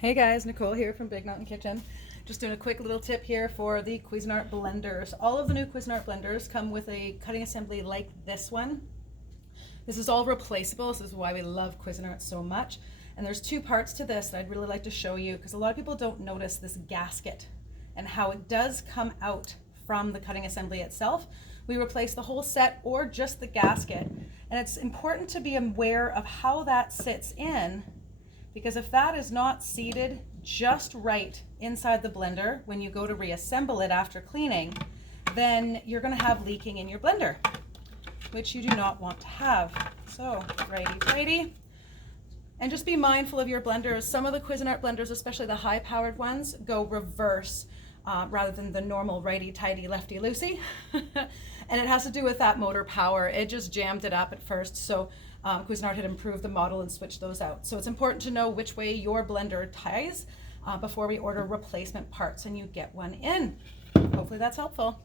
Hey guys, Nicole here from Big Mountain Kitchen. Just doing a quick little tip here for the Cuisinart blenders. All of the new Cuisinart blenders come with a cutting assembly like this one. This is all replaceable. This is why we love Cuisinart so much. And there's two parts to this that I'd really like to show you because a lot of people don't notice this gasket and how it does come out from the cutting assembly itself. We replace the whole set or just the gasket. And it's important to be aware of how that sits in, because if that is not seated just right inside the blender when you go to reassemble it after cleaning, then you're going to have leaking in your blender, which you do not want to have. So righty. And just be mindful of your blenders. Some of the Cuisinart blenders, especially the high-powered ones, go reverse rather than the normal righty-tighty, lefty-loosey. And it has to do with that motor power. It just jammed it up at first. So Cuisinart had improved the model and switched those out. So it's important to know which way your blender ties before we order replacement parts and you get one in. Hopefully that's helpful.